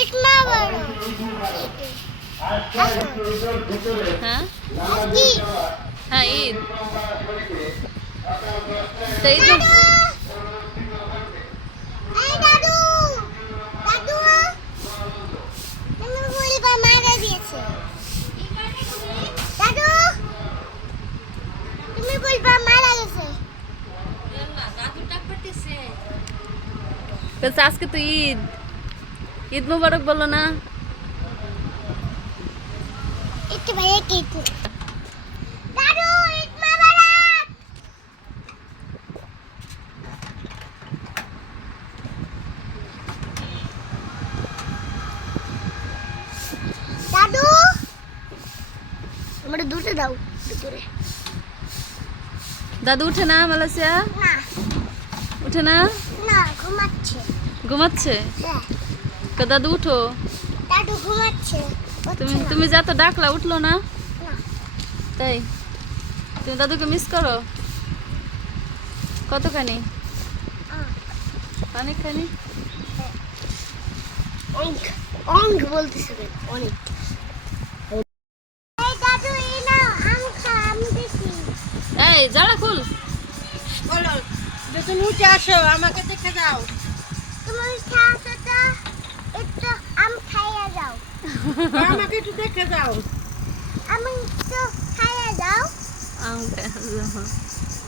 ইটমা বড় হ্যাঁ কি হ্যাঁ ঈদ তো ঈদ দাদু এই দাদু ঈদ মুবারক বলল না। দাও দাদু উঠে না মালয়েশিয়া? না। উঠে না? না ঘুমাচ্ছে। ঘুমাচ্ছে? হ্যাঁ। তো দাদু উঠো। দাদু ঘুমাচ্ছে তুমি তুমি যা তো ডাকলা উঠল না। তাই? তুমি দাদুকে মিস করো? কতখানি? অনেকখানি? অনেক অনেক বলতেছে? অনেক। এই যারা খুল। বলো তুমি উঠে আসো আমাকে দেখে যাও তুমি একটু আম খাইয়ে যাও আমাকে একটু দেখে যাও আমি একটু খাইয়ে যাও আমাকে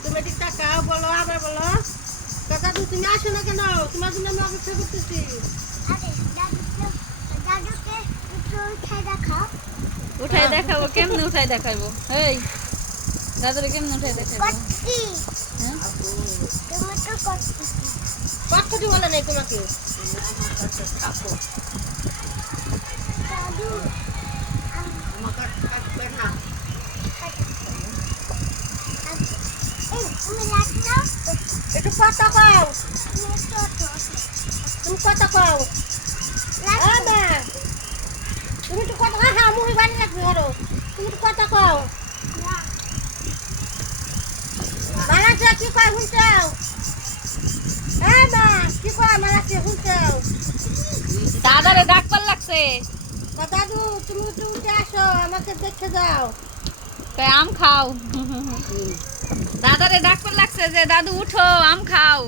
তুমি একটু টাকাও বলো আবার বলো। কথা তুমি আসো না কেন? তোমার জন্য আমি অপেক্ষা করতেছি। উঠাই দেখাবো কেমনে উঠাই দেখাবো? এই দাদুরে কেমনে উঠাই দেখাবো? কচ্ছি। হ্যাঁ? তো বলে নাই তোমাকে দাদু এই তুমি লাগলাও একটু কথা কও। তুমি কথা কও। লাগো। তুমি একটু কথা হ্যাঁ মুহি বাড়ি লাগবে ধরো। তুমি একটু কথা কও। না, মালাসে কি কয় শুনছাও হ্যাঁ মা কি কয় মালাসে শুনছাও দাদারে ডাকবার লাগছে। তা দাদু তুমি একটু উঠে আসো আমাকে দেখে যাও। তাই আম খাও। দাদারে ডাকবার লাগছে যে দাদু উঠো আম খাও।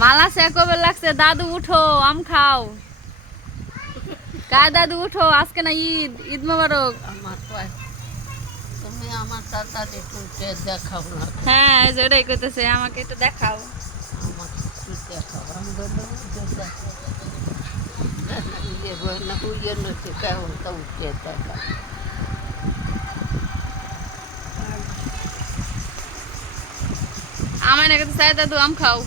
মালা সে কবে লাগছে দাদু উঠো আম খাও। কায় দাদু উঠো আজকে না ঈদ ঈদ মোবারক? আমার কয় তুমি আমার তাড়াতাড়ি একটু উঠে দেখাও না। হ্যাঁ এই যে ওটাই করতেছে আমাকে একটু দেখাও। আমার একটু দেখাও আমি বললাম যে দেখাও। যে বললাম হুইয়ে নতে কেমন তা উঠে দেখাও? আমার নাকি চাই দাদু আম খাও